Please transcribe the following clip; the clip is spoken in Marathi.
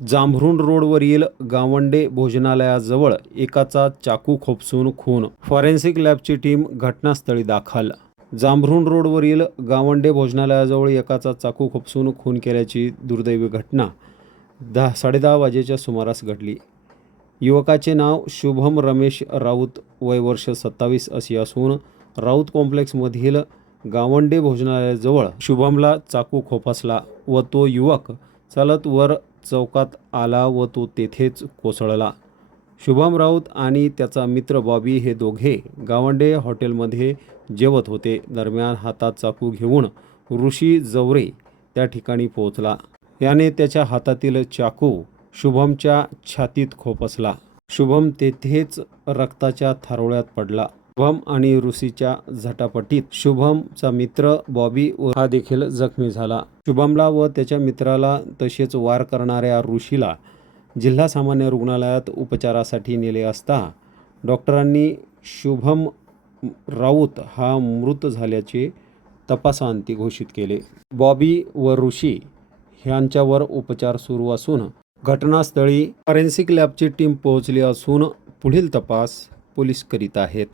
जांभरुण रोडवरील गावंडे भोजनालयाजवळ एकाचा चाकू खोपसून खून. फॉरेन्सिक लॅबची टीम घटनास्थळी दाखल. जांभरुण रोडवरील गावंडे भोजनालयाजवळ एकाचा चाकू खोपसून खून केल्याची दुर्दैवी घटना दहा साडेदहा वाजेच्या सुमारास घडली. युवकाचे नाव शुभम रमेश राऊत वय वर्ष सत्तावीस असे असून राऊत कॉम्प्लेक्समधील गावंडे भोजनालयाजवळ शुभमला चाकू खोपासला व तो युवक चालत वर चौकात आला व तो तेथेच कोसळला. शुभम राऊत आणि त्याचा मित्र बॉबी हे दोघे गावंडे हॉटेलमध्ये जेवत होते. दरम्यान हातात चाकू घेऊन ऋषी जवरे त्या ठिकाणी पोहोचला. याने त्याच्या हातातील चाकू शुभमच्या छातीत खोपसला. शुभम तेथेच रक्ताच्या थारोळ्यात पडला. शुभम आणि ऋषीच्या झटापटीत शुभमचा मित्र बॉबी व हा देखील जखमी झाला. शुभमला व त्याच्या मित्राला तसेच वार करणाऱ्या ऋषीला जिल्हा सामान्य रुग्णालयात उपचारासाठी नेले असता डॉक्टरांनी शुभम राऊत हा मृत झाल्याचे तपासांती घोषित केले. बॉबी व ऋषी ह्यांच्यावर उपचार सुरू असून घटनास्थळी फॉरेन्सिक लॅबची टीम पोहोचली असून पुढील तपास पोलीस करीत आहेत.